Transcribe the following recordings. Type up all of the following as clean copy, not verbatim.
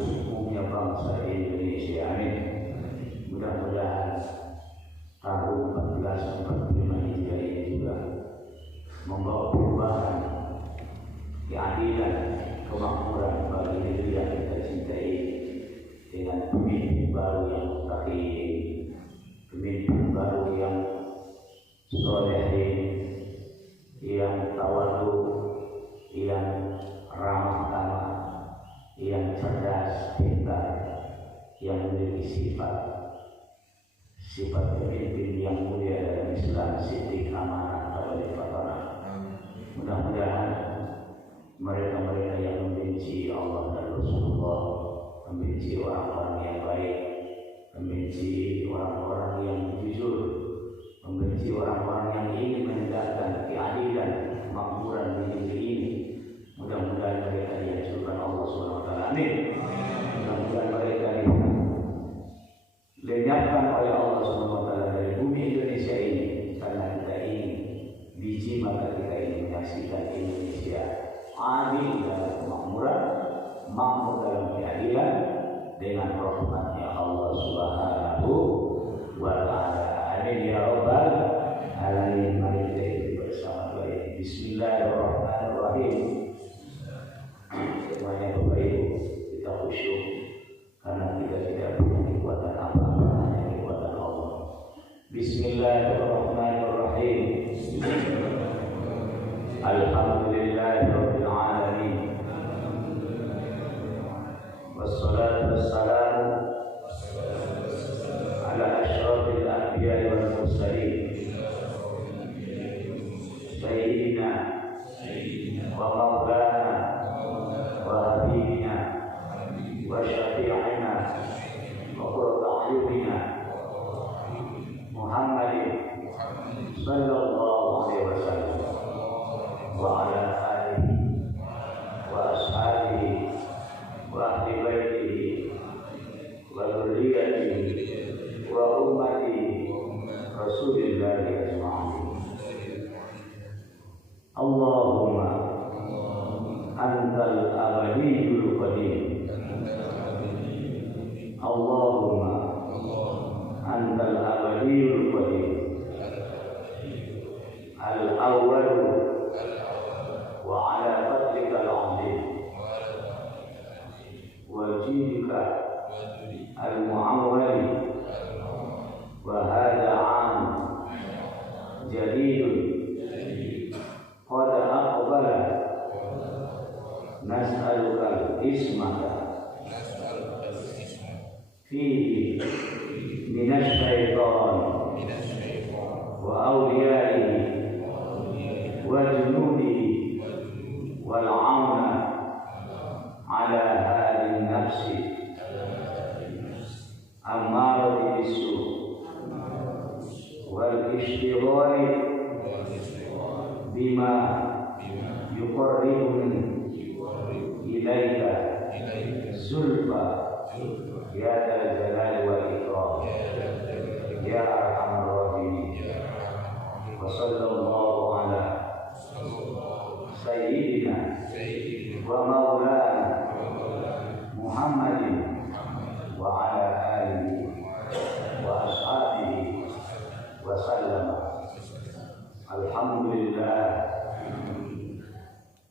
umumnya bangsa Indonesia. Amin. Mudah-mudahan tahun 1445 Hijriah ini juga membawa perubahan, keadilan, kemakmuran bagi negeri yang kita cintai dengan pemimpin baru yang mutakin, pemimpin baru yang solehin, yang tawadu, yang ramah tamah, yang cerdas, pintar, yang memiliki sifat pemimpin yang mulia dalam Islam, siddiq, amanah, tabligh fatanah. Mudah-mudahan mereka-mereka yang membenci Allah dan Rasulullah, membenci orang-orang yang baik, membenci orang-orang yang jujur, membenci orang-orang yang ingin menegakkan keadilan, kemakmuran di negeri ini, mudah-mudahan mereka dihancurkan Allah SWT. Amin. Mudah-mudahan mereka dilenyapkan oleh Allah SWT dari bumi Indonesia ini, karena kita ingin biji mata kita ini menyaksikan Indonesia adil dalam kemakmuran, makmur dalam keadilan dengan rahmatnya Allah Subhanahu wa Ta'ala. Amin ya rabbal alamin. Mari kita bersama doa ini. Bismillahirrahmanirrahim. Semuanya Bapak Ibu, kita khusyuk karena kita tidak punya kekuatan apa-apa, hanya kekuatan Allah. Bismillahirrahmanirrahim. Alhamdulillahirabbil alamin. Wassalatu wassalamu ala asyrafil anbiya'i wal mursalin sayyidina wa maulana wa habibina wa syafi'ina wa qurratu a'yunina Muhammadin sallallahu alaihi wasallam wa ala alihi wa ashabihi wa ahli baitihi wa dzurriyyatihi wa ummati Rasulillah ajma'in. Allahumma antal abadiyyul qadim. Allahumma antal abadiyyul qadim. Al-awwal wa ala fadlika al-'azim wa jidika al-mu'awwal wa hadha 'am jadid qad aqbala nas'aluka al-ismata fihi minasy syaitan wa awliya'ihi wa junudihi wal 'auna ala hadhihi nafsi ammarati bisu wal ishtighali bima yuqarribuni ilaika zulfa ya dzal jalali wal ikram ya arhamar rahimin. Wa sallallahu ala sayyidina wa maulana Muhammadin wa ala alihi wa ashabihi wa sallama. Alhamdulillah,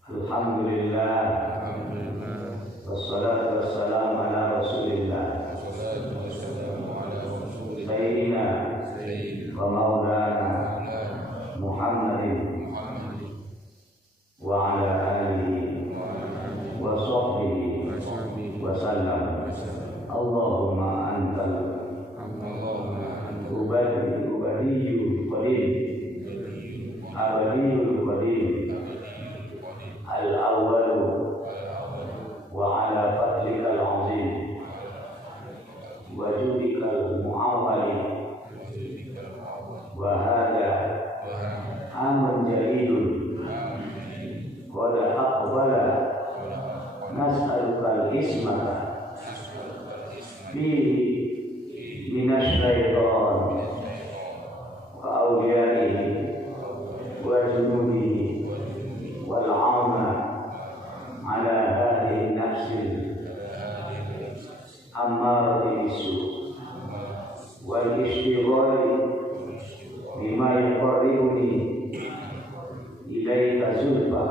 alhamdulillah, wassalatu wassalamu ala rasulillah sayyidina wa maulana Muhammadin wa ala alihi wa sahbihi wa sallam. Allahumma antal ubadiyyul qadim, abadiyyul qadim, al-awwal wa ala fadlika al-'azim wa judika al-mu'awwal wa hadha amun jadidun qad aqbala nas'aluka al-ismata fihi minasy syaitan wa awliya'ihi wa junudihi wal 'auna ala hadhihi nafsi ammarati bisu wal ishtighali bima yuqarribuni ilaika zulfa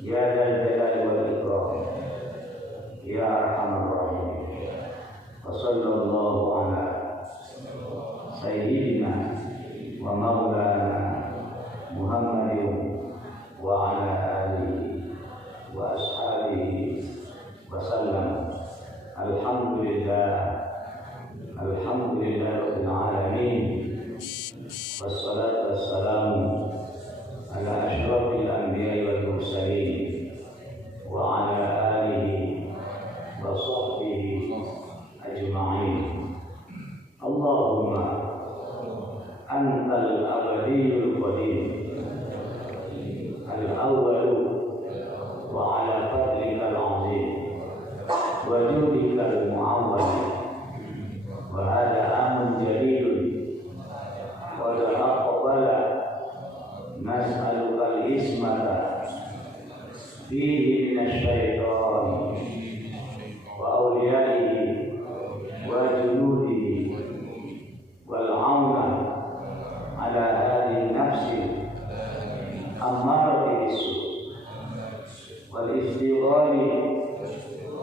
ya dzal jalali wal ikram ya arhamar rahimin. Wa sallallahu ala sayyidina wa maulana Muhammadin wa ala alihi wa ashabihi wa sallam. Alhamdulillah rabbil alamin, wassalatu wassalamu ala asyrafil anbiya'i wal mursalin wa ala alihi wa sahbihi ajma'in. Allahumma antal abadiyul qadim al-awwalu wa ala fadlikal azim wa judikal mu'awwal wa hada amun jalilun wa aqbala nas'alukal ismata fihi minasyaitan wa awliyaihi wa junudihi wal auna ala hadhihi nafsi ammarati bisu wal istighali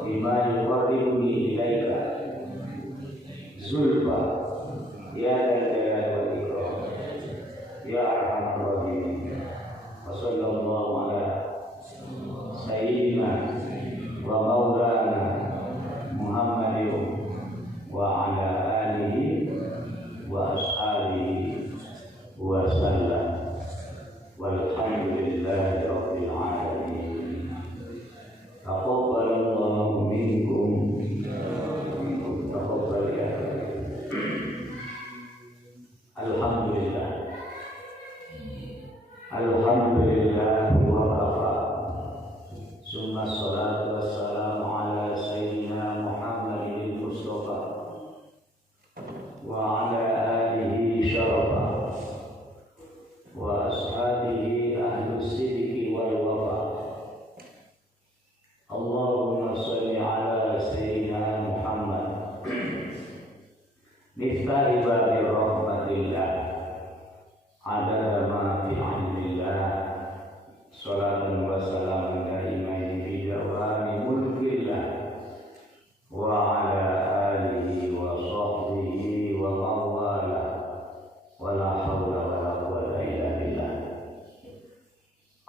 bima yuqarribuni ilaika zulfa ya dzal jalali wal ikram ya arhamar rahimin. Wa sallallahu ala sayyidina wa maulana Muhammadin wa ala alihi wa ashabihi wa sallam. Walhamdulillahi rabbil alamin. Taqabbalallahu minkum. Taqabbal ya. Alhamdulillah. Alhamdulillah wa kafa. Summa salatu wassalamu ala sayyidina Muhammadin Mustafa wa ala alihi syarafa wa ashabihi ahlus sidqi wal wafa. Allahumma shalli ala sayyidina Muhammad miftahi babi rahmatillah adada ma fi ilmillah salatan wa salamun daimain fi dawami mulkillah wa ala alihi wa sahbihi wa mawala wa la hawla wa la quwwata illa billah.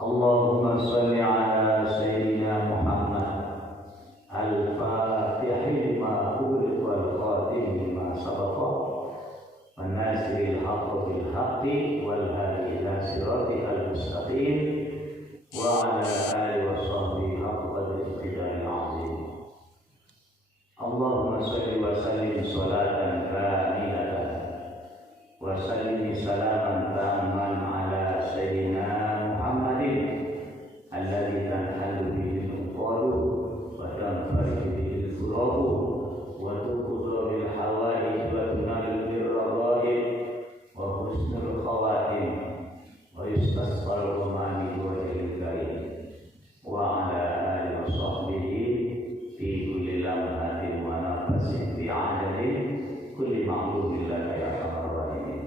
Allahumma shalli ala sayyidina Muhammad al-Fatih lima ughliqa wal khatim lima sabaqa wan nasiril haqqi bil haqqi wal hadi ila siratal mustaqim wa ala alihi wa sahbihi haqqa qadrihi azim. Allahumma shalli wa sallim salatan kamilatan wa sallim salaman tamman ala sayyidina Muhammadin alladhi tanhalu bihi al-qulu wa tanfaridu bihi al-qurabu wa tuqdu bil hawaij wa tunalu bil raghaib wa husnul khawatim wa yustasqal ghamami wa jilkai wa ala alihi wa sahbihi fi kulli lamhatin wa nafasin fi adadin kulli ma'lumin laka ya arhamar rahimin.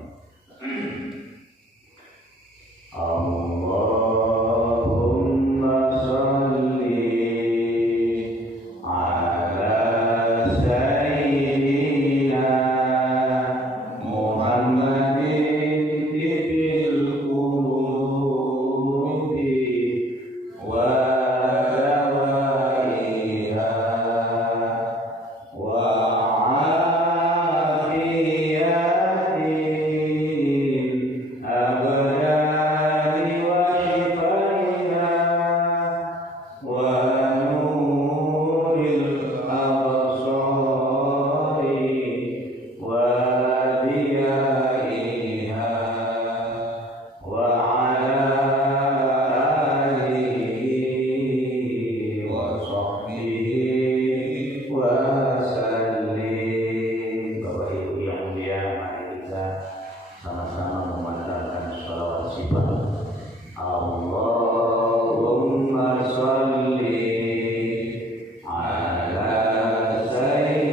Allahumma salli ala sayyidina Muhammadin bil qulubi wa dawaiha wa afiyatin abdani wa shifaiha wa nuril absari wa diyaiha wa ala alihi wa sahbihi wa sallim. Bapak Ibu yang mulia, mari kita sama-sama memandangkan sholawat sifat. Allahumma sholli ala sayyidina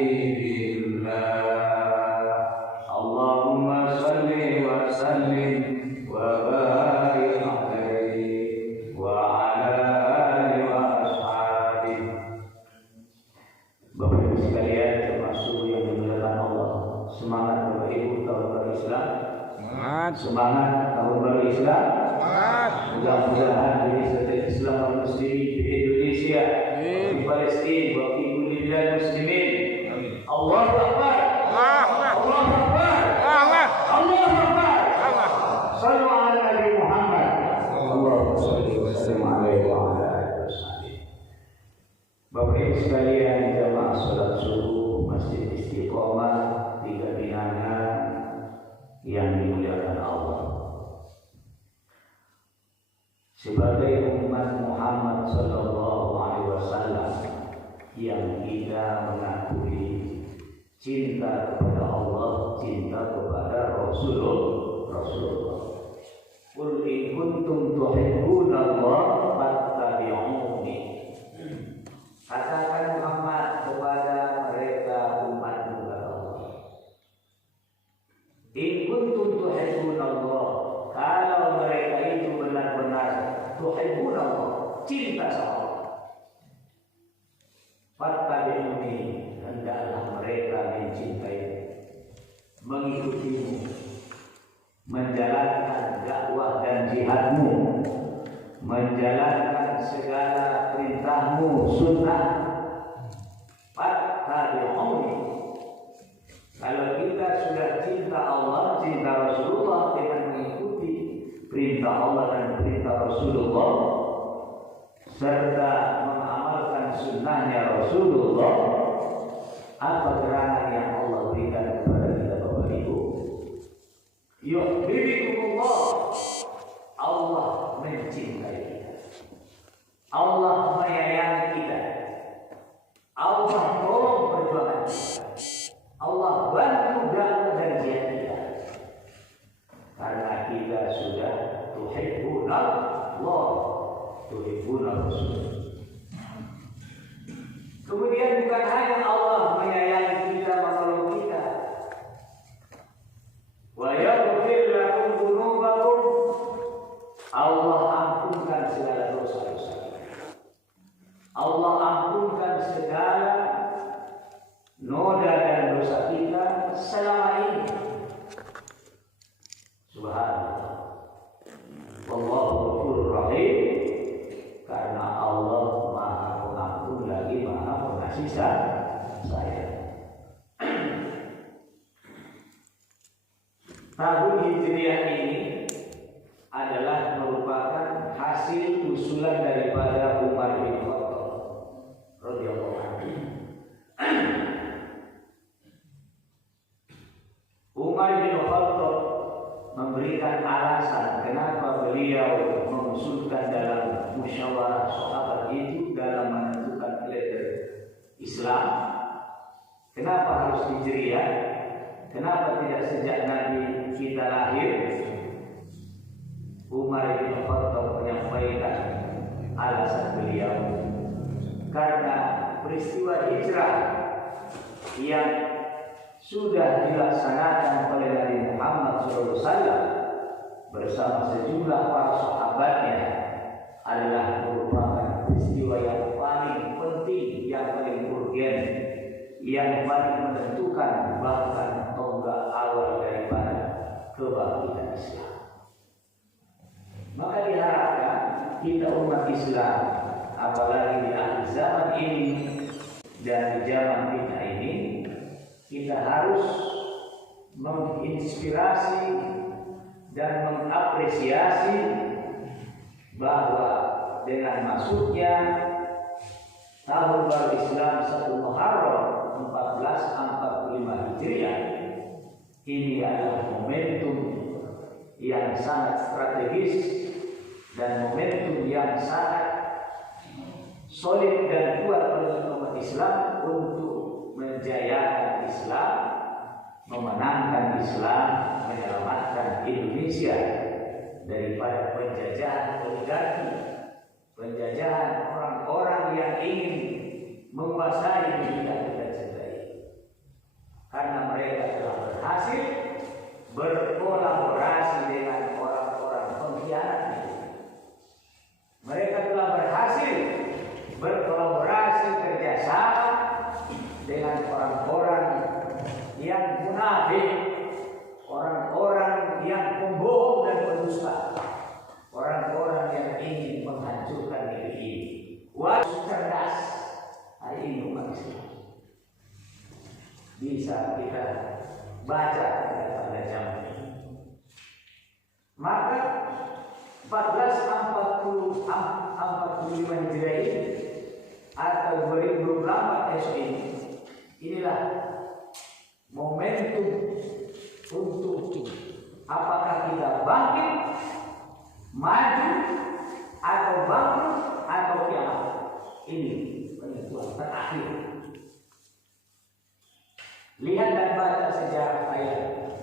habibillah. Allahumma salli wa sallim wa barik alaihi wa ala alihi wa ashabihi. Bapak Ibu sekalian, termasuk yang dimuliakan Allah, semangat Bapak Ibu tahun baru Islam. Semangat tahun baru Islam. Mudah-mudahan ini setelah Islam dan Muslimin di Indonesia, di Palestina, di kulli bilad muslimin. Allahu Akbar. Allahu Akbar. Allahu Akbar. Sallu ala Nabi Muhammad. Allahumma shalli wa sallim alaihi wa ala alihi wasallam. Bapak Ibu sekalian, jamaah salat subuh Masjid Istiqomah Tiga Binangan yang dimuliakan Allah. Sebagai umat Muhammad sallallahu alaihi wasallam yang kita mengakui cinta kepada Allah, cinta kepada Rasulullah. Qul in kuntum tuhibbunallaha fattabi'uni. Katakan Muhammad kepada mereka umat Allah. In kuntum tuhibbunallah, kalau mereka itu benar-benar tuhibbunallah, cinta sama Allah, fattabi'uni, hendaklah mereka mencintai, mengikutimu, menjalankan dakwah dan jihadmu, menjalankan segala perintahmu, sunnah. Fattabi'uni. Kalau kita sudah cinta Allah, cinta Rasulullah dengan mengikuti perintah Allah dan perintah Rasulullah serta mengamalkan sunnahnya Rasulullah, apa gerangan yang Allah berikan kepada kita Bapak Ibu? Yuhibbukumullah. Allah mencintai kita. Allah menyayangi kita. Allah tolong perjuangan kita. Allah bantu dalam dan jihad kita. Karena kita sudah tuhibbunallah, tuhibbunar Rasul. Kemudian bukan hanya Allah menyayangi kita, menolong kita. Wa yaghfir lakum dzunubakum. Allah ampunkan segala dosa-dosa kita. Allah ampunkan segala noda dan dosa kita selama ini. Subhanallah. Wallahu ghafurur rahim. Karena Allah Maha Pengampun lagi Maha Pengasih sayang. Tahun Hijriah ini adalah merupakan hasil usulan daripada Umar bin Khattab radhiyallahu anhu. Umar bin Khattab memberikan alasan kenapa beliau mengusulkan dalam musyawarah sahabat itu dalam menentukan leader Islam. Kenapa harus Hijriah? Kenapa tidak sejak Nabi kita lahir? Umar bin Khattab menyampaikan alasan beliau karena peristiwa hijrah yang sudah dilaksanakan oleh Nabi Muhammad SAW bersama sejumlah para sahabatnya adalah merupakan peristiwa yang paling penting, yang paling urgen, yang paling menentukan, bahkan tonggak awal daripada kebangkitan Islam. Maka diharapkan kita umat Islam, apalagi di akhir zaman ini dan di zaman kita ini, kita harus menginspirasi dan mengapresiasi bahwa dengan masuknya tahun baru Islam 1 Muharram 1445 Hijriah, ini adalah momentum yang sangat strategis dan momentum yang sangat solid dan kuat bagi umat Islam untuk menjayakan Islam, memenangkan Islam, menyelamatkan Indonesia daripada penjajahan oligarki, penjajahan orang-orang yang ingin menguasai negeri yang kita cintai. dengan orang-orang yang munafik, orang-orang yang pembohong dan pendusta, orang-orang yang ingin menghancurkan negeri ini. Wajib cerdas hari ini umat Islam bisa kita baca pada zaman ini. Maka 1445 Hijriah atau 2024 esok ini, inilah momentum untuk apakah kita bangkit, maju, atau bangkrut, atau kiamat. Ini penentuan terakhir. Lihat dan baca sejarah ayat.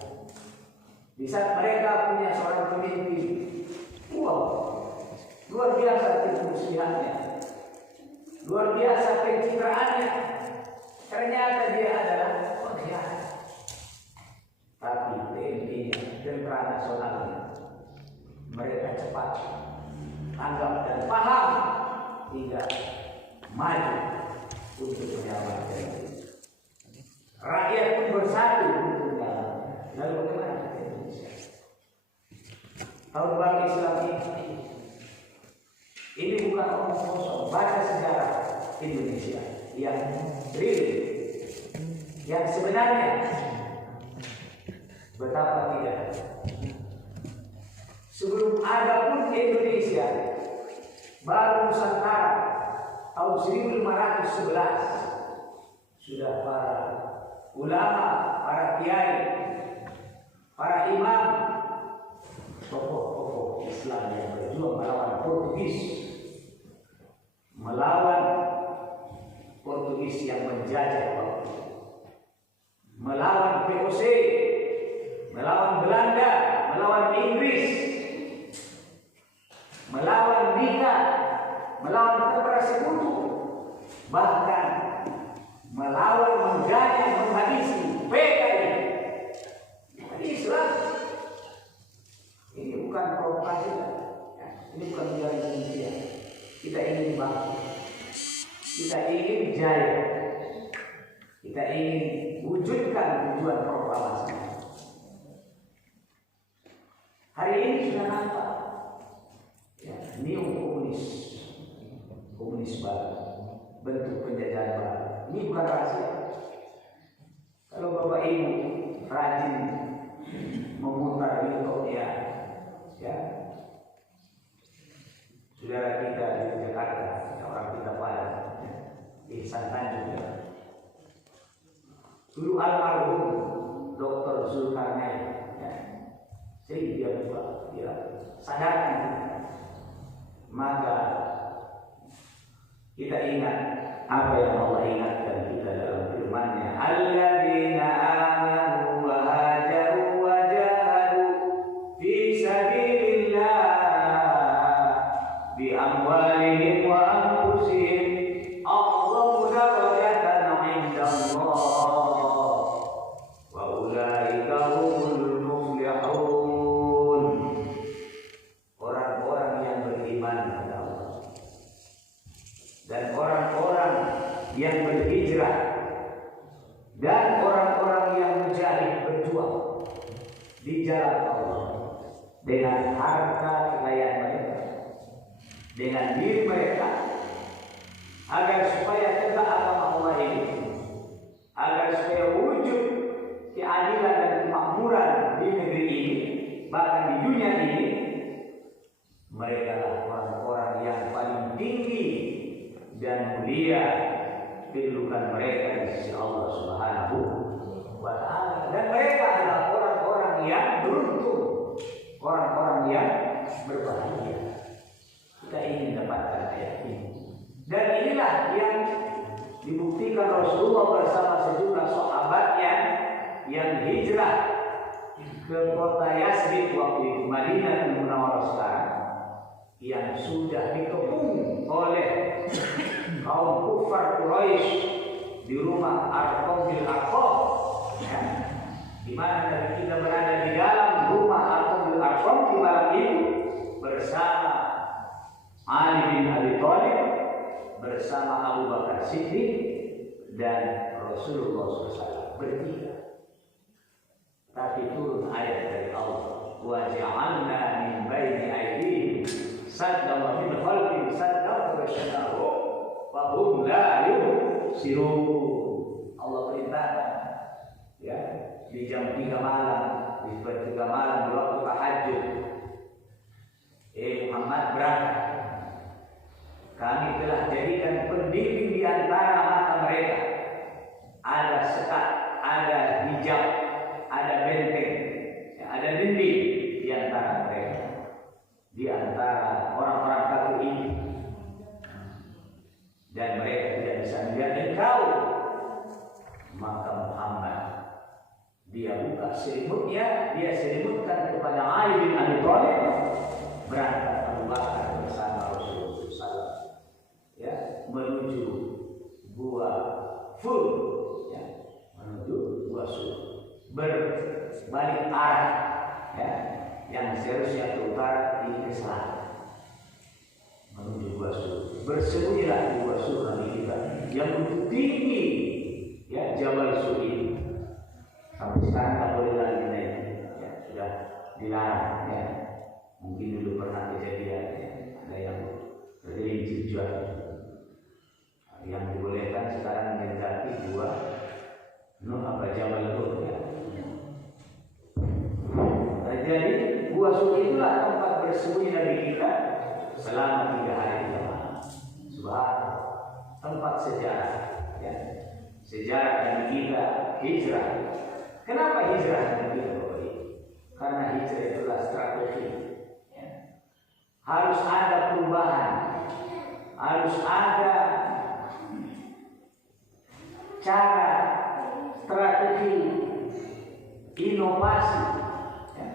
Di saat mereka punya seorang pemimpin, luar biasa kemuslihannya, luar biasa pencitraannya, ternyata dia adalah pengkhianat. Tapi TNI, Tentara Nasionalnya, mereka cepat tanggap dan paham hingga maju untuk menyelamatkan diri. Rakyat pun bersatu untuk menyelamatkan. Lalu bagaimana Indonesia? Tahun baru Islam ini bukan omong kosong. Baca sejarah Indonesia yang real, yang sebenarnya. Betapa tidak. Sebelum ada pun Indonesia, baru Nusantara tahun 1511 sudah para ulama, para kiai, para imam, tokoh-tokoh Islam yang berjuang melawan Portugis yang menjajah waktu, melawan VOC, melawan Belanda, melawan Inggris, melawan Mika, melawan tentara sekutu, bahkan melawan, mengganyang, menghabisi PKI. Ini Islam. Ini bukan propaganda, ini bukan biara Indonesia. Kita ingin bangkit, kita ingin jaya, kita ingin wujudkan tujuan proklamasi. Hari ini sudah nampak, ya, komunis baru, bentuk penjajahan baru. Ini bukan rahasia. Kalau Bapak Ibu rajin memutar YouTube ya, saudara kita di Jakarta, orang kita Padang, di Santanjung, ya. Dulu almarhum Dr. Zulkarnain, ya. Jadi dia juga sadarkan, maka kita ingat apa yang Allah ingatkan kita dalam firman-Nya, alladzina amanu wa hajaru wa jahadu fi sabilillah bi amwalihim wa anfusihim a'dhamu darajatan 'inda Allah wa ulaika humul muflihun. Orang-orang yang beriman kepada Allah dan orang-orang yang berhijrah dan orang-orang yang mujahid berjuang di jalan Allah dengan harta kekayaan mereka, dengan diri mereka, agar supaya tegak agama Allah ini, agar supaya wujud keadilan dan kemakmuran di negeri ini, bahkan di dunia ini. Mereka adalah orang-orang yang paling tinggi dan mulia kedudukan mereka di sisi Allah Subhanahu wa Ta'ala, dan mereka adalah orang-orang yang beruntung, orang-orang yang berbahagia. Kita ingin dapatkan ayat ini, dan inilah yang dibuktikan Rasulullah bersama sejumlah sahabatnya yang hijrah ke kota Yasrib waktu itu, Madinah Munawwarah sekarang, yang sudah dikepung oleh kaum kufar Quraisy di rumah Arqam bin Arqam, ya, di mana Nabi kita berada di dalam rumah Arqam bin Arqam di malam itu bersama Ali bin Abi Thalib, bersama Abu Bakar Siddiq dan Rasulullah Rasulullah SAW bertiga. Tapi turun ayat dari Allah, wa ja'alna min baini aydihim saddan wa min khalfihim saddan faghshaynahum fa hum la yubsirun. Allah perintahkan, ya, di jam 3 malam, di jam 3 malam di waktu tahajud, Muhammad berangkat. Kami telah jadikan pendinding di antara mata mereka. Ada sekat, ada hijab, ada benteng, ada dinding di antara mereka, di antara orang-orang kafir ini, dan mereka tidak bisa melihat engkau. Maka Muhammad, dia buka selimutnya, dia selimutkan kepada Ali bin Abi Thalib, berangkat Abu Bakar bersama Rasulullah SAW, ya, menuju Gua Fur, ya, menuju Gua Sur, berbalik arah, ya, yang seharusnya ke utara ini ke selatan, menuju Gua Sur. Bersembunyilah di Gua Sur nanti kita yang begitu tinggi, ya, Jabal Sur ini. Sampai sekarang tak boleh lagi naik, ya, sudah dilarang, ya. Mungkin dulu pernah kejadian, ya, ada yang tergelincir jual. Yang dibolehkan sekarang mendaki dua Jabal Nur, ya. Jadi Gua Sur itulah tempat bersembunyi Nabi kita selama 3 hari 3 malam. Subhanallah, tempat sejarah, ya. Sejarah Nabi kita hijrah. Kenapa hijrah Nabi kita? Karena hijrah itulah strategi, ya. Harus ada perubahan, harus ada cara, strategi, inovasi, ya,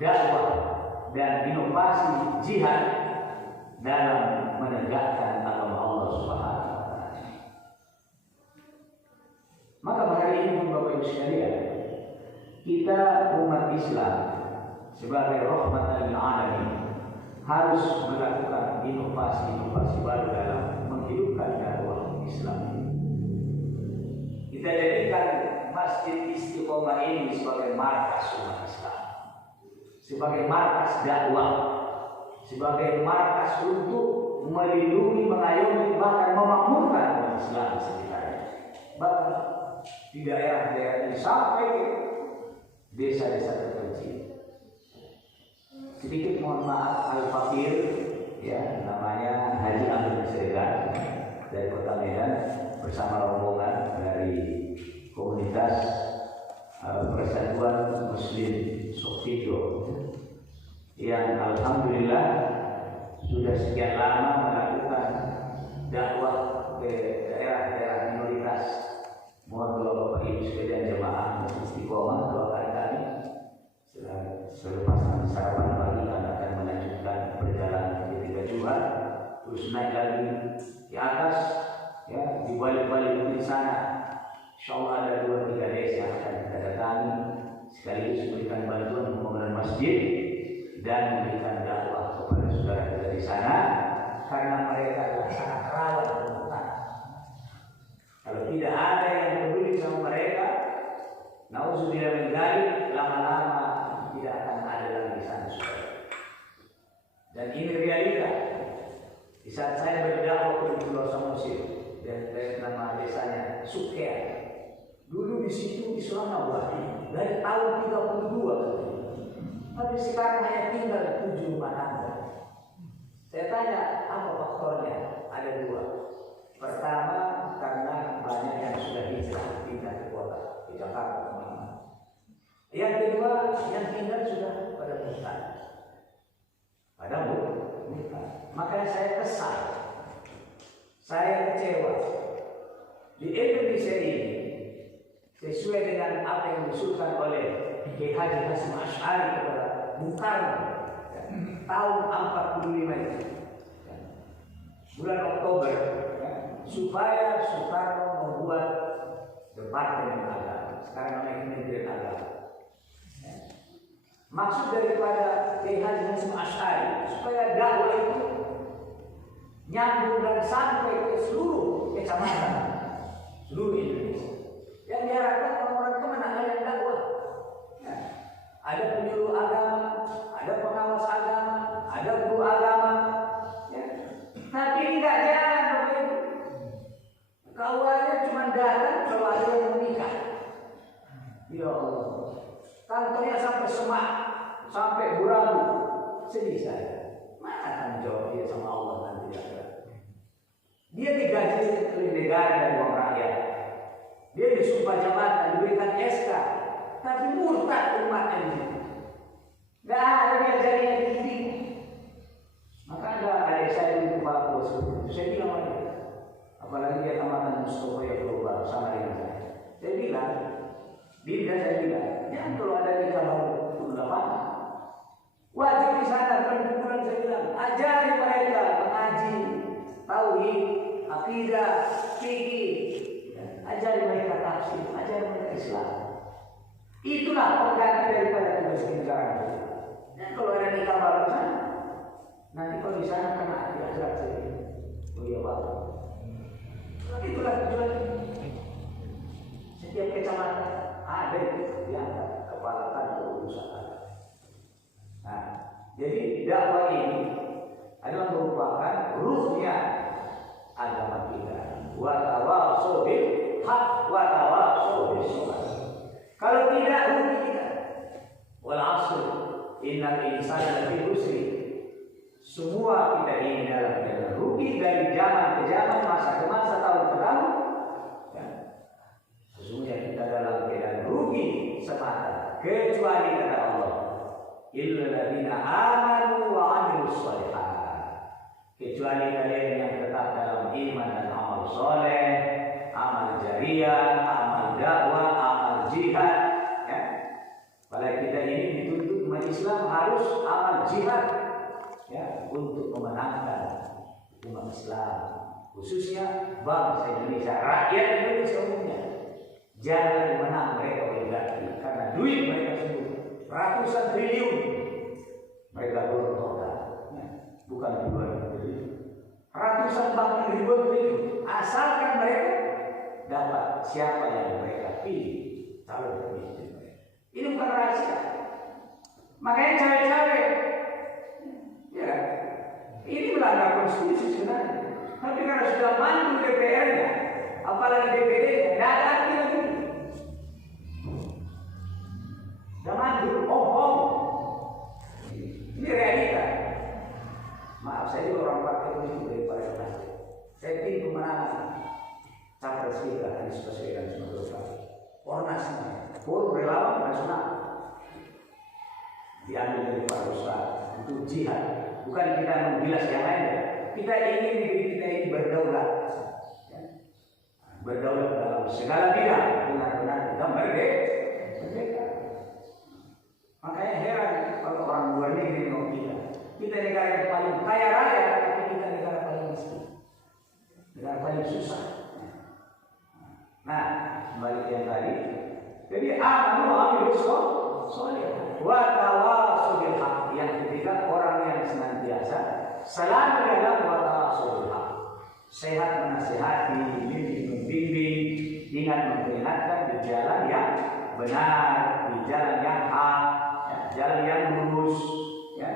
dakwah dan inovasi jihad dalam menegakkan agama Allah Subhanahu wa Ta'ala. Maka hari ini Bapak Ibu sekalian, kita umat Islam sebagai rahmatan lil alamin harus melakukan inovasi baru dalam menghidupkan dakwah Islam ini. Kita jadikan Masjid Istiqomah ini sebagai markas umat Islam, sebagai markas dakwah, sebagai markas untuk melindungi, mengayomi, bahkan memakmurkan umat Islam sekitarnya. Bahkan di daerah-daerah ini sampai ke desa-desa terpencil. Sedikit mohon maaf, Al-Fakir, ya, namanya Haji Abdul Sregar dari Kota Medan bersama rombongan dari komunitas Persatuan Muslim Sofijo, yang alhamdulillah sudah sekian lama melakukan dakwah ke daerah-daerah minoritas. Mohon doa Bapak Ibu sekalian jemaah Istiqomah, doakan kami selepas sarapan pagi kami akan melanjutkan perjalanan ketika Jumat, terus naik lagi di atas, ya, di balik-balik di sana. Insyaallah ada 2-3 desa yang akan kita datangi, sekaligus memberikan bantuan pembangunan masjid dan memberikan dakwah kepada saudara kita di sana, karena mereka adalah sangat rawan bencana. Kalau tidak ada yang peduli sama mereka, nauzubillah min dzalik, lama-lama tidak akan ada lagi di sana, saudara. Dan ini realita. Di saat saya berdakwah di Pulau Samosir, dan nama desanya Sukea. Dulu di situ Islam Nawawi dari tahun 32, tapi sekarang hanya tinggal 7 rumah tangga. Saya tanya apa faktornya? Ada 2. Pertama, karena banyak yang sudah hijrah pindah ke kota, di Jakarta. Yang kedua, yang tinggal sudah pada hutan. Pada hutan. Makanya saya kesal, saya kecewa. Di Indonesia ini, sesuai dengan apa yang diusulkan oleh Kiai Haji Hasyim Asy'ari kepada Bung Karno tahun 45 itu, bulan Oktober, supaya Soekarno membuat Departemen Agama, sekarang namanya Kementerian Agama. Maksud daripada Kiai Haji Hasyim Asy'ari supaya dakwah itu nyambung dan sampai ke seluruh kecamatan, seluruh Indonesia. Ya Allah, kantornya sampai semak, sampai burabu, sedih saya. Mana tanggung jawab dia sama Allah nanti akhirat? Dia digaji oleh negara dan uang rakyat. Dia disumpah jabatan, diberikan SK, tapi murtad umatnya di situ. Gak ada diajarin yang tinggi. Maka ada adik saya di Papua, saya bilang sama dia, apalagi dia tamatan Mustafa yang berubah sama dengan saya. Saya bilang, saya bilang, jangan kalau ada nikah baru itu lapangan. Wajib di sana perkumpulan saya bilang, ajari mereka mengaji, tauhid, akidah, fikih, ajari mereka tafsir, ajari mereka Islam. Itulah pengganti daripada tugas negara. Dan kalau ada nikah baru sana, nanti kalau di sana kena akhirat saja. Oh iya Bapak. Itulah tujuan. Setiap kecamatan ada yang kepala kantor usaha. Nah, jadi dakwah ini adalah merupakan ruhnya agama kita. Wa tawasau bil haq wa tawasau bis sabr. Kalau tidak rugi kita. Wal 'asr innal insana lafi khusr. Semua kita ini dalam jalan rugi dari zaman ke zaman, masa ke masa, tahun ke tahun. Ya. Sesungguhnya kita dalam keadaan rugi semata, kecuali kata Allah, illal ladzina amanu wa 'amilus shalihat. Kecuali kalian yang tetap dalam iman dan amal soleh, amal jariah, amal dakwah, amal jihad. Ya. Padahal kita ini dituntut umat Islam harus amal jihad. Ya, untuk memenangkan umat Islam, khususnya bangsa Indonesia, rakyat Indonesia umumnya. Jangan menang mereka oligarki, karena duit mereka semua ratusan triliun mereka gelontorkan, ya, bukan puluhan triliun, ratusan bahkan ribuan triliun, asalkan mereka dapat siapa yang mereka pilih calon pemimpin mereka. Ini bukan rahasia. Makanya cawe-cawe. Ya, ini melanggar konstitusi sebenarnya. Tapi karena sudah mantul DPR-nya, apalagi DPD-nya, tidak ada arti lagi. Sudah mantul, ini realita. Maaf, saya juga orang partai politik daripada nasdem. Saya tim pemenangan capres kita Anies Baswedan Sumatera Utara. Ornasnya, Forum Relawan Nasional diambil dari Pak Ruslan untuk jihad. Bukan kita menggilas yang lain. Kita ingin negeri kita ini berdaulat, ya. Berdaulat dalam segala bidang, benar-benar kita merdeka. Makanya heran kalau orang luar negeri mau kita negara yang paling kaya raya, tapi kita negara paling miskin, negara paling susah. Nah, kembali ke yang tadi. Jadi amanu wa amilus sholih wa tawasau bil haq. Yang ketiga, orang yang senantiasa selalu dalam wa tawasau bil haq, sehat menasihati, membimbing, ingat memperingatkan di jalan yang benar, di jalan yang hak, ya, jalan yang lurus, ya.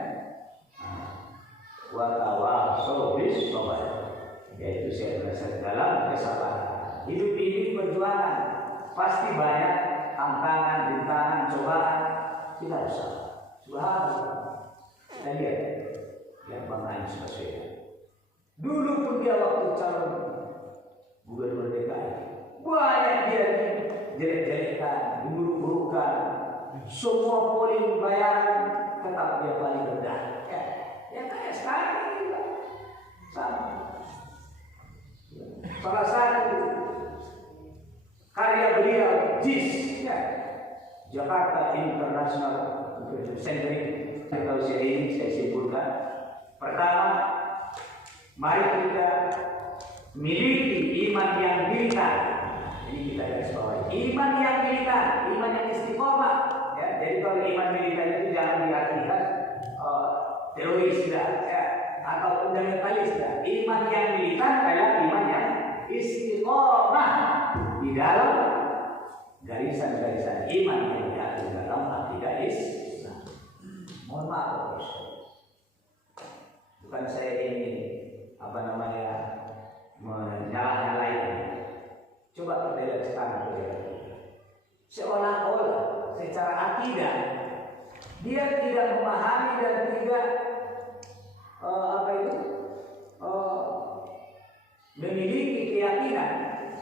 Wa tawasau bis sabr, yaitu saya berasal dalam kesabaran. Hidup ini perjuangan, pasti banyak tantangan, rintangan, cobaan. Kita harus sabar. Subhanallah. Kita lihat yang Bang Anies Baswedan. Dulu pun dia waktu calon gubernur DKI, banyak dia jelek-jelekan, diburuk-burukan, semua polling bayaran tetap dia paling rendah. Ya kayak sekarang ini juga sama. Salah satu karya beliau, JIS, ya, Jakarta International Center. Kalau ini saya simpulkan, pertama, mari kita miliki iman yang militan. Ini kita garis bawahi. Iman yang militan, iman yang istiqomah. Ya, jadi kalau iman militan itu jangan diartikan teroris ya, atau fundamentalis. Iman yang militan adalah iman yang istiqomah di dalam garisan-garisan iman yang diatur dalam akidah Islam. Mohon maaf, bukan saya ini menyalahkan lain. Coba kita lihat sekarang, seolah-olah dia tidak memahami dan tidak memiliki keyakinan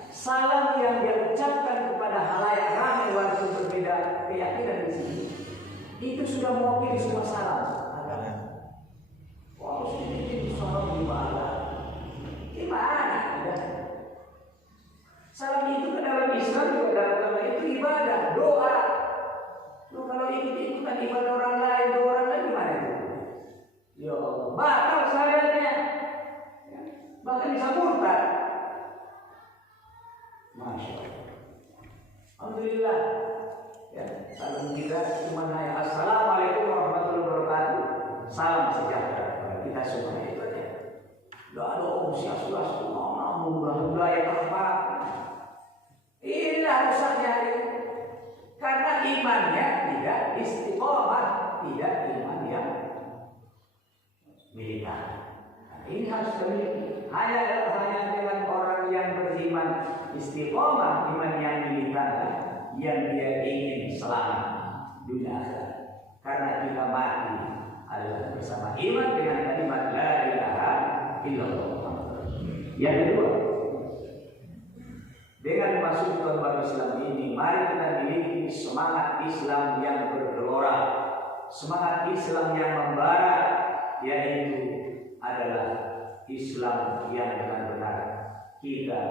salam yang dia ucapkan kepada halayak ramai walaupun berbeda keyakinan di sini itu sudah mewakili semua salam. Wah, ini salam gimana? Gimana? Salam itu ke dalam Islam juga dalam agama itu ibadah, doa. Lu kalau ikut-ikutan ibadah orang lain, doa orang lain gimana itu? Ya Allah, batal salatnya. Bahkan bisa murtad. Masya Allah. Alhamdulillah. Ya, salam kita cuma hanya assalamualaikum warahmatullahi wabarakatuh. Salam sejahtera kita semua itu ya. Tidak ada opsi asal-asal mudah-mudahan apa. Inilah rusaknya itu. Karena imannya tidak istiqomah, tidak iman yang militan. Nah, ini harus dimiliki. Hanya dengan orang yang beriman istiqomah, iman yang militan, yang dia ingin selamat dunia akhirat. Karena kita mati adalah bersama iman dengan kalimat la ilaha illallah. Yang kedua, dengan masuk ke baru Islam ini, mari kita miliki semangat Islam yang bergelora, semangat Islam yang membara, yaitu adalah Islam yang benar-benar kita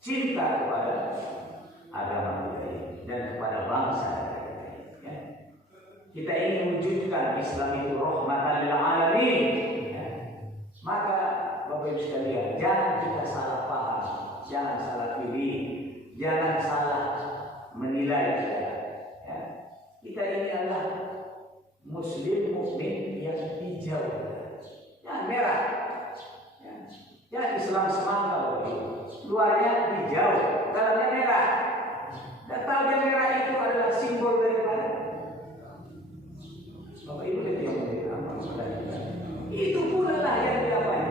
cinta kepada agama kita ini dan kepada bangsa kita. Ya. Kita ingin wujudkan Islam itu rahmatan lil alamin. Ya. Maka Bapak Ibu sekalian, jangan kita salah paham, jangan salah pilih, jangan salah menilai kita. Ya. Kita ini adalah Muslim mukmin yang hijau, yang merah. Ya, Islam semangka luarnya hijau, dalamnya merah. Dan tahu yang merah itu adalah simbol daripada Bapak Ibu yang itu pula lah yang diapain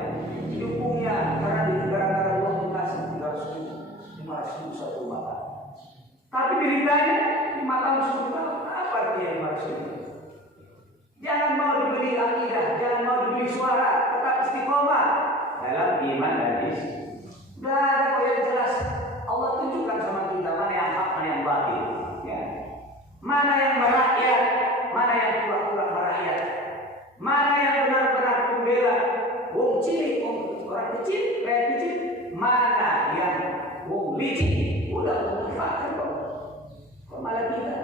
didukungnya karena di negara-negara Allah dikasih 500 satu mata. Tapi beritanya 5 tahun sebelum apa artinya 500? Jangan mau dibeli akidah, jangan mau dibeli suara, tetap istiqomah dalam iman dan Islam. Tidak ada kok yang jelas. Allah tunjukkan sama kita mana yang hak, mana yang batil. Ya. Mana yang merakyat, mana yang pura-pura merakyat. Mana yang benar-benar pembela wong cilik, orang kecil, rakyat kecil. Mana yang wong licik, udah mengifatkan kok. Kok malah kita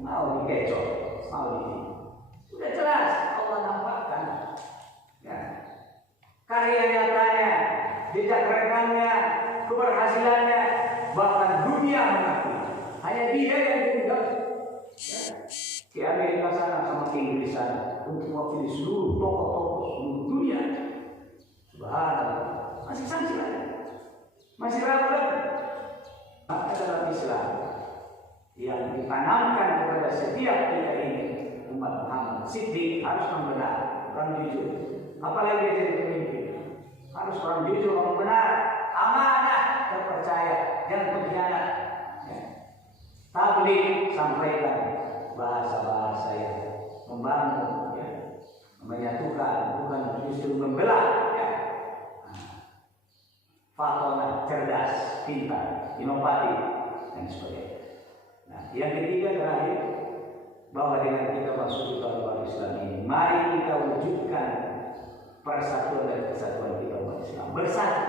mau dikecoh, mau ini. Sudah jelas Allah nampakkan. Ya. Karya nyatanya, jejak rekamnya, keberhasilannya, bahkan dunia mengakui. Hanya dia yang diundang. Ya. Ke Amerika sana sama ke Inggris sana untuk mewakili seluruh tokoh-tokoh seluruh dunia. Subhanallah. Masih sanksi lagi, masih ragu lagi. Maka dalam Islam yang ditanamkan kepada setiap kita ini umat Muhammad Siddiq harus membenar, orang jujur. Apalagi dia jadi pemimpin, harus orang jujur, orang benar, amanah, terpercaya, jangan pengkhianat. Ya. Tabligh, sampaikan bahasa-bahasa yang membangun, ya. Menyatukan, bukan justru membelah. Ya. Fatona, cerdas, pintar, inovatif, dan sebagainya. Nah, yang ketiga terakhir, bahwa dengan kita masuk ke dalam Islam ini, mari kita wujudkan persatuan dan kesatuan kita umat Islam. Bersatu,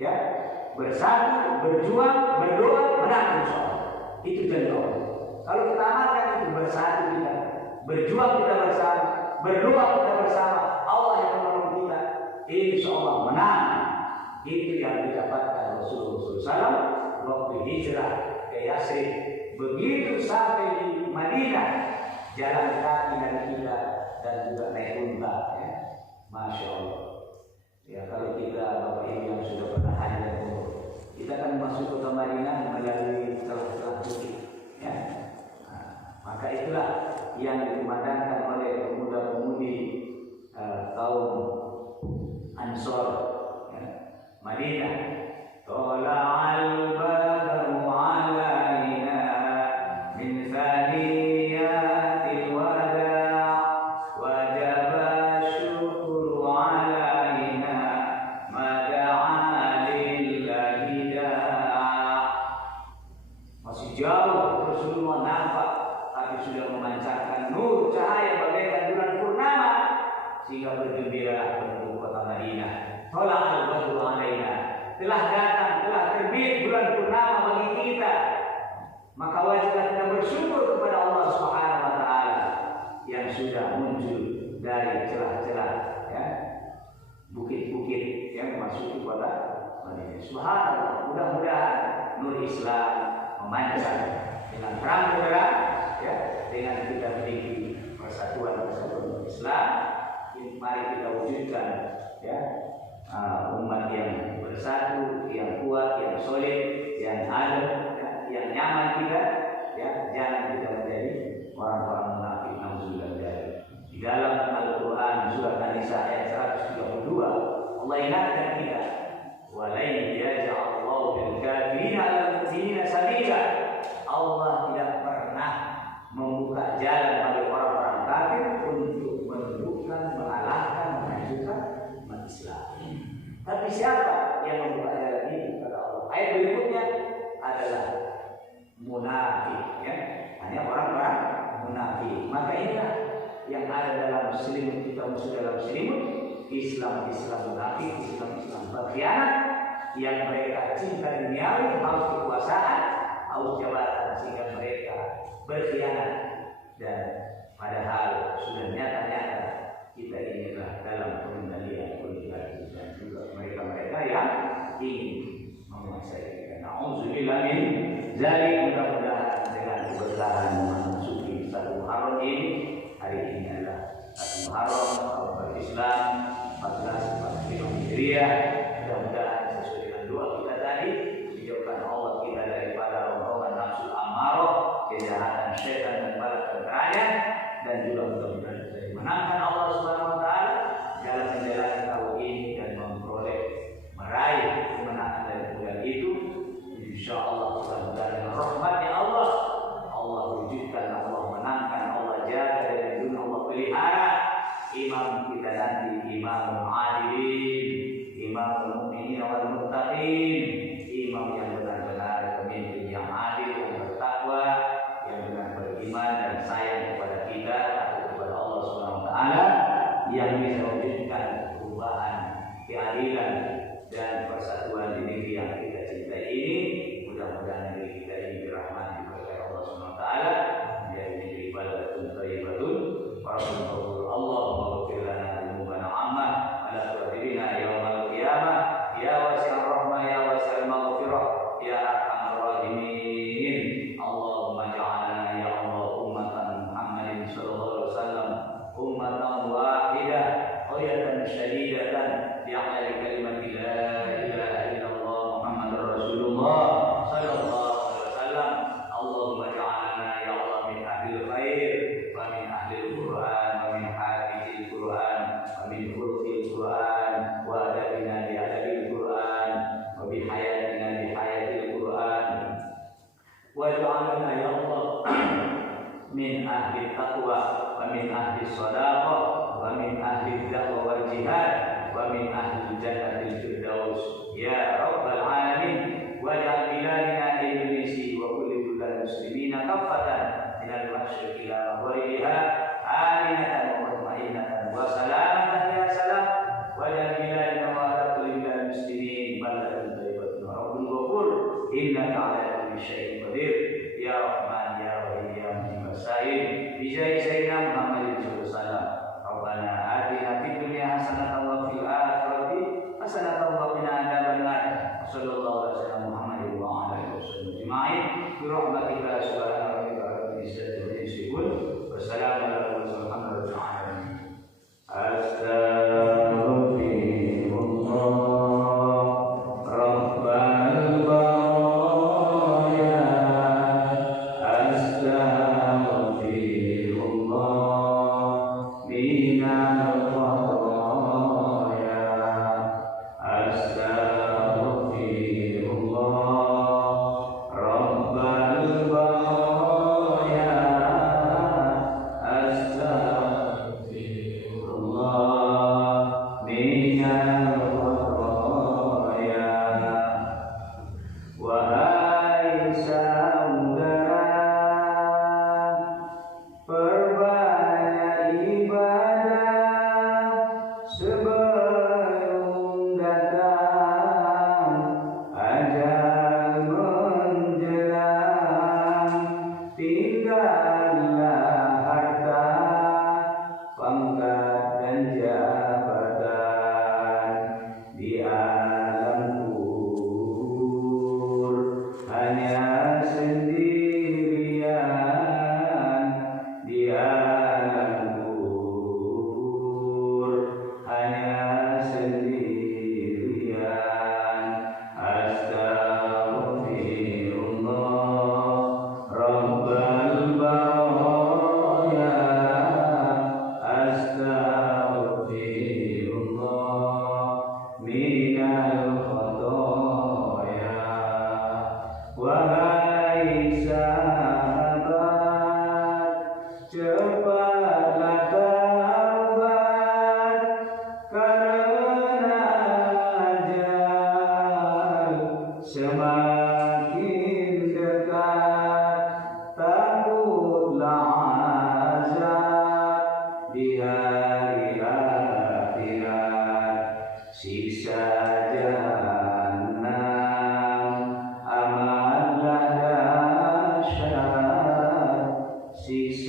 ya, bersatu, berjuang, berdoa, menang insyaallah. Itu janji Allah. Kalau kita amalkan itu, bersatu kita, berjuang kita bersama, berdoa kita bersama, Allah yang menolong kita, insyaallah menang. Itu yang didapatkan Rasulullah SAW waktu hijrah ke Yasrib. Begitu sampai di Madinah, jalan kaki dan kita dan juga naik unta. Ya. Masya Allah. Ya, kalau kita Bapak Ibu yang sudah pernah haji, kita akan masuk ke Madinah melalui celah-celah bukit. Ya. Nah, maka itulah yang dikumandangkan oleh pemuda-pemudi kaum Ansor, ya, Madinah. Tola'al badru alaina min thaniyatil wadi jauh Rasulullah nampak, tapi sudah memancarkan nur cahaya bagaikan bulan purnama, sehingga bergembira penduduk kota Madinah. Tolak al-badru alaina, telah datang, telah terbit bulan purnama bagi kita. Maka wajiblah kita bersyukur kepada Allah Subhanahu wa taala yang sudah muncul dari celah-celah ya, bukit-bukit yang memasuki kota Madinah. Subhanallah, mudah-mudahan nur Islam memancar dengan terang benderang ya, dengan kita memiliki persatuan Islam. Mari kita wujudkan ya, umat yang bersatu, yang kuat, yang solid, yang adil, ya, yang nyaman kita ya. Jangan kita menjadi orang-orang munafik. Nauzubillah. Di dalam Al-Quran surat An-Nisa ayat 132 Allah ingatkan kita, walain yaj'alullahu lil kafirina 'alal mu'minina sabila. Allah tidak pernah membuka jalan bagi orang-orang kafir untuk menundukkan, mengalahkan, menghancurkan umat Islam. Tapi siapa yang membuka jalan ini kepada Allah? Ayat berikutnya adalah munafik ya. Hanya orang-orang munafik. Maka inilah yang ada dalam selimut kita, musuh dalam selimut Islam munafik, Islam berkhianat, yang mereka cinta duniawi, haus kekuasaan, haus jabatan, sehingga mereka berkhianat. Dan padahal sudah nyata-nyata kita inilah dalam pengendalian politik dan juga mereka-mereka yang ingin menguasai kita. Nauzubillah min dzalik. Mudah-mudahan dengan keberkahan memasuki satu Muharram ini, hari ini adalah satu Muharram tahun Islam 1445 Hijriah. Mudah-mudahan sesuai dengan doa kita tadi, dijauhkan Allah kita daripada rombongan nafsu amarah, kejahatan syaitan dan bala tentaranya, dan juga mudah-mudahan kita dimenangkan Allah Subhanahu wa taala dalam menjalani tahun ini dan memperoleh meraih kemenangan dari bulan itu. Insyaallah mudah-mudahan dengan rahmatnya Allah, Allah wujudkan, Allah menangkan, Allah jaga dari dunia, Allah pelihara imam kita nanti, imam adilin, imam mukminin wal muttaqin, imam yang benar-benar pemimpin yang adil, yang bertakwa, yang benar beriman dan sayang kepada kita, takut kepada Allah Subhanahu wa taala, yang bisa mewujudkan perubahan, keadilan dan persatuan di negeri yang kita cintai ini. Mudah-mudahan negeri kita ini dirahmati oleh Allah Subhanahu wa taala, menjadi negeri baldatun thayyibatun wa rahmatullah. Allahumma ighfir lana dzunubana amma wa la tu'adzibna yaumal qiyamah ya wasi'ar rahmah ya wasi'al maghfirah ya arhamar rahimin. Allahumma ja'alna ya Allah ummatan Muhammadin sallallahu alaihi wasallam ummatan wahidah qayatan syadidatan bi'ala kalimati la ilaha illallah Muhammadur Rasulullah sallallahu alaihi wasallam. Allahumma ja'alna ya Allah min ahlil khair wa min ahlil Qur'an wa min hafizil Qur'an wa min khuluqil Qur'an wa adabina bi adabil Qur'an wa bi hayatina bi hayatil Qur'an wa ja'alna ya Allah min ahli taqwa wa min ahli sadaqah wa min ahli da'wah wal jihad wa min ahli jannatil firdaus ya rabbal alamin. Waj'al biladina Indonesia wa kulli bilad muslimina kaffatan minal masyriqi ila maghribiha aminatan wa mutmainnatan wa salamatan ya salam. Waj'al biladina wa ala kulli bilad muslimin baldatun thayyibatun wa rabbul ghafur innaka ala kulli syai'in qadir ya rahman ya rahim ya mujib as-sa'il bi jahi sayyidina Muhammadin sallallahu alaihi wasallam. Rabbana atina fid dunya hasanatan wa fil akhirati hasanatan wa qina adzabannar. Sallallahu alaihi wasallam Muhammadin wa ala alihi wasallam ajma'in bi rahmatika subhana rabbika rabbil izzati amma yasifun wa salamun ala al-mursalin walhamdulillahi rabbil alamin.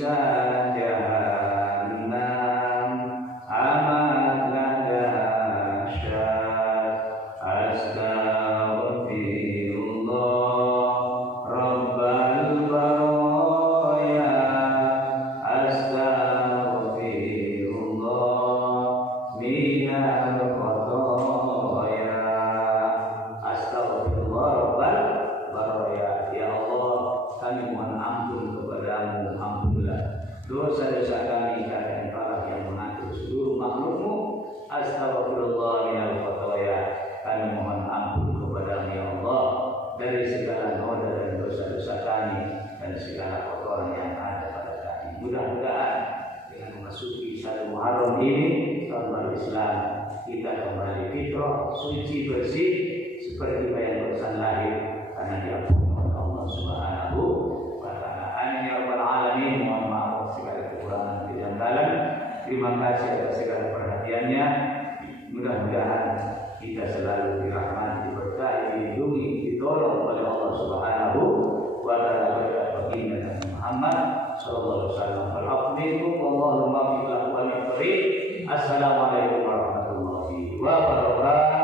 bisa jahannam amatlah dahsyat. Astaghfirullah Rabbal baraya. Astaghfirullah minal khotoya. Astaghfirullah Rabbal baraya. Ya Allah, kami mohon ampun kepadamu, ampunilah dosa-dosa kami karena Engkaulah yang mengatur seluruh makhlukmu. Astaghfirullah minal khotoya. Kami mohon ampun kepadamu ya Allah dari segala noda dan dosa-dosa kami dan segala kotoran yang ada pada kami. Mudah-mudahan dengan memasuki 1 Muharram ini tahun baru Islam, kita kembali fitrah, suci, bersih seperti bayan barusan lahir karena diampuni oleh Allah Subhanahu wa taala. Amin ya rabbal alamin. Mohon maaf segala kekurangan kejanggalan. Terima kasih atas segala perhatiannya. Mudah-mudahan kita selalu dirahmati, diberkahi, dilindungi, ditolong oleh Allah Subhanahu wa taala. Baginda Nabi Muhammad sallallahu alaihi wasallam. Assalamualaikum warahmatullahi wabarakatuh.